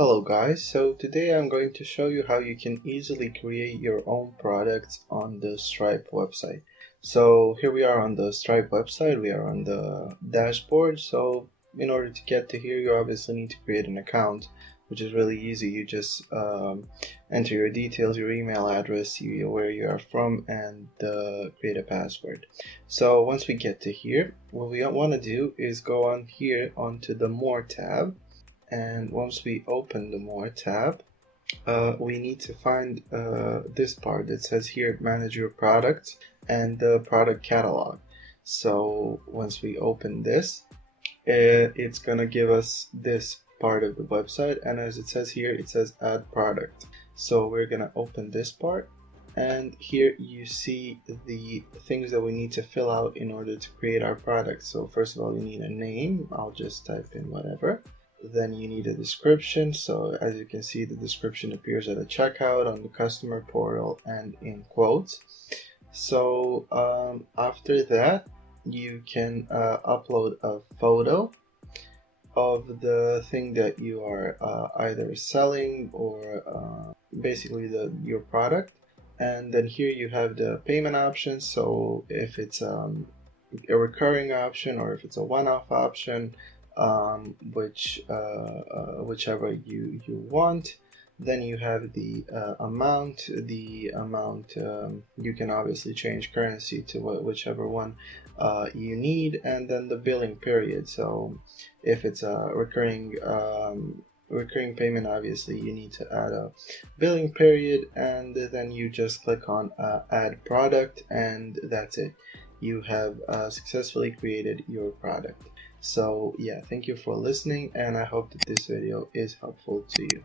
Hello guys, so today I'm going to show you how you can easily create your own products on the Stripe website. So here we are on the Stripe website, we are on the dashboard. So in order to get to here, you obviously need to create an account, which is really easy. You just enter your details, your email address, where you are from, and create a password. So once we get to here, what we want to do is go on here onto the More tab. And once we open the More tab, we need to find this part that says here manage your products and the product catalog. So once we open this, it's gonna give us this part of the website, and as it says here, it says add product. So we're gonna open this part, and here you see the things that we need to fill out in order to create our product. So first of all, you need a name. I'll just type in whatever. Then you need a description. So as you can see, the description appears at a checkout, on the customer portal, and in quotes. So after that, you can upload a photo of the thing that you are either selling or basically your product. And then here you have the payment options. So if it's a recurring option or if it's a one-off option, whichever you want. Then you have the amount. You can obviously change currency to whichever one you need, and then the billing period. So if it's a recurring payment, obviously you need to add a billing period, and then you just click on add product, and that's it. You have successfully created your product. So yeah, thank you for listening, and I hope that this video is helpful to you.